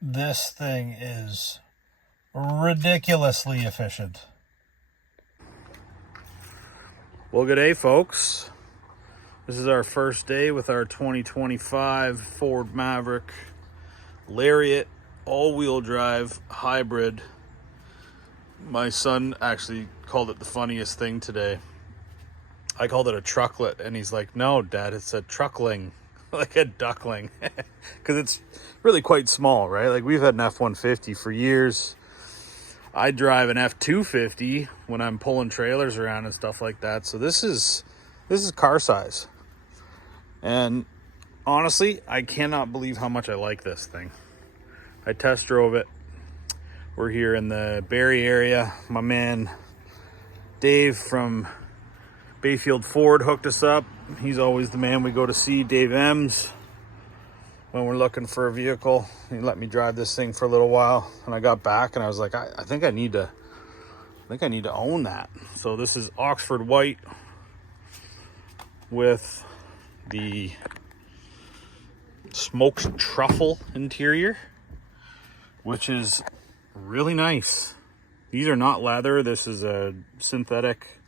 This thing is ridiculously efficient. Well, good day, folks. This is our first day with our 2025 Ford Maverick Lariat all-wheel drive hybrid. My son actually called it the funniest thing today. I called it a trucklet, and he's like, "No, Dad, it's a truckling," like a duckling, because it's really quite small, right? Like, we've had an F-150 for years. I drive an F-250 when I'm pulling trailers around and stuff like that. So this is car size. And honestly, I cannot believe how much I like this thing. I test drove it. We're here in the Barrie area. My man Dave from Bayfield Ford hooked us up. He's always the man we go to see, Dave Ems, when we're looking for a vehicle. He let me drive this thing for a little while, and I got back and I was like, I think I need to own that. So this is Oxford white with the smoked truffle interior, which is really nice. These are not leather. This is a synthetic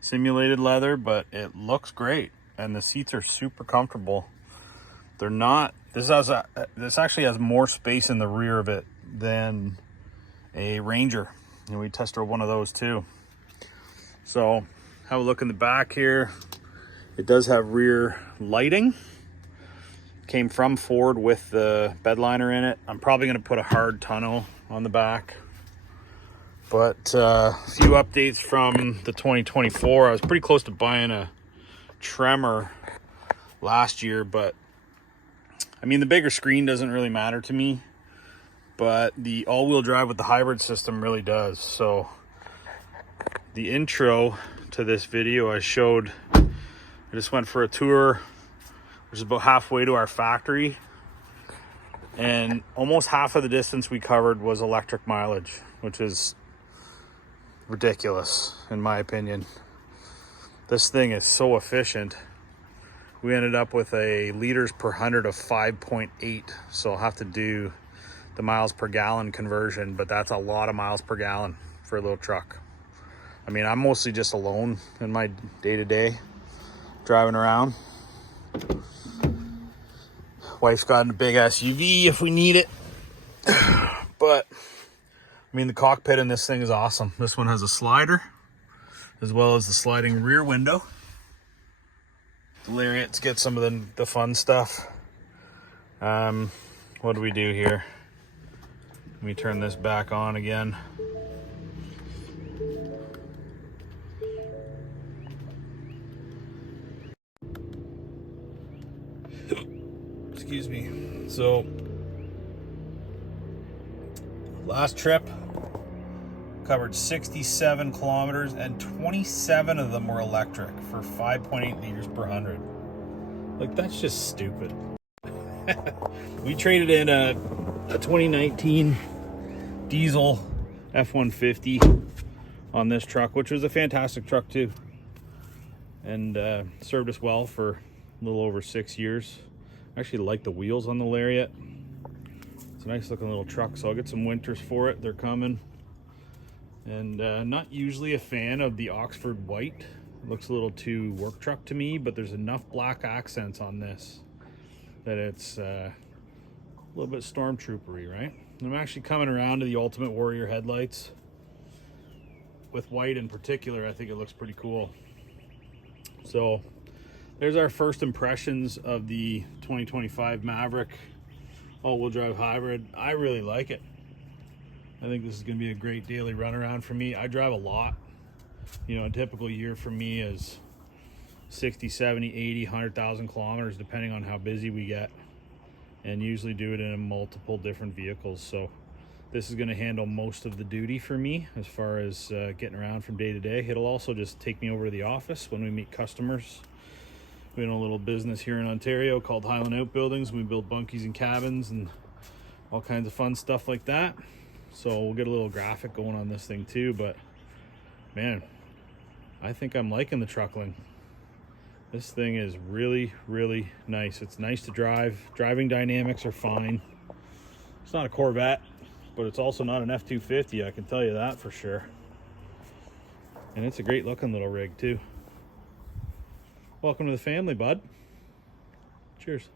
simulated leather, but it looks great, and the seats are super comfortable. They're not, this actually has more space in the rear of it than a Ranger, and we test drove one of those too. So have a look in the back here. It does have rear lighting. Came from Ford with the bed liner in it. I'm probably going to put a hard tonneau on the back. But a few updates from the 2024. I was pretty close to buying a Tremor last year, but I mean, the bigger screen doesn't really matter to me, but the all-wheel drive with the hybrid system really does. So the intro to this video, I just went for a tour, which is about halfway to our factory, and almost half of the distance we covered was electric mileage, which is ridiculous in my opinion. This thing is so efficient. We ended up with a liters per 100 of 5.8, so I'll have to do the miles per gallon conversion, but that's a lot of miles per gallon for a little truck. I mean, I'm mostly just alone in my day-to-day driving around. Wife's got a big SUV if we need it, but I mean, the cockpit in this thing is awesome. This one has a slider as well as the sliding rear window. The Lariats get some of the fun stuff. What do we do here? Let me turn this back on again. Excuse me. So, last trip covered 67 kilometers and 27 of them were electric for 5.8 liters per 100. Like, that's just stupid. We traded in a 2019 diesel F-150 on this truck, which was a fantastic truck too, and served us well for a little over 6 years. I actually like the wheels on the Lariat. It's a nice looking little truck, so I'll get some winters for it. They're coming. And not usually a fan of the Oxford white. It looks a little too work truck to me, but there's enough black accents on this that it's a little bit stormtroopery, right? And I'm actually coming around to the Ultimate Warrior headlights. With white in particular, I think it looks pretty cool. So there's our first impressions of the 2025 Maverick all-wheel drive hybrid. I really like it. I think this is going to be a great daily runaround for me. I drive a lot. You know, a typical year for me is 60, 70, 80, 100,000 kilometers, depending on how busy we get, and usually do it in multiple different vehicles. So this is going to handle most of the duty for me as far as getting around from day to day. It'll also just take me over to the office when we meet customers. We own a little business here in Ontario called Highland Outbuildings. We build bunkies and cabins and all kinds of fun stuff like that. So we'll get a little graphic going on this thing too, but man, I think I'm liking the truckling. This thing is really, really nice. It's nice to drive. Driving dynamics are fine. It's not a Corvette, but it's also not an F-250, I can tell you that for sure. And it's a great looking little rig too. Welcome to the family, bud. Cheers.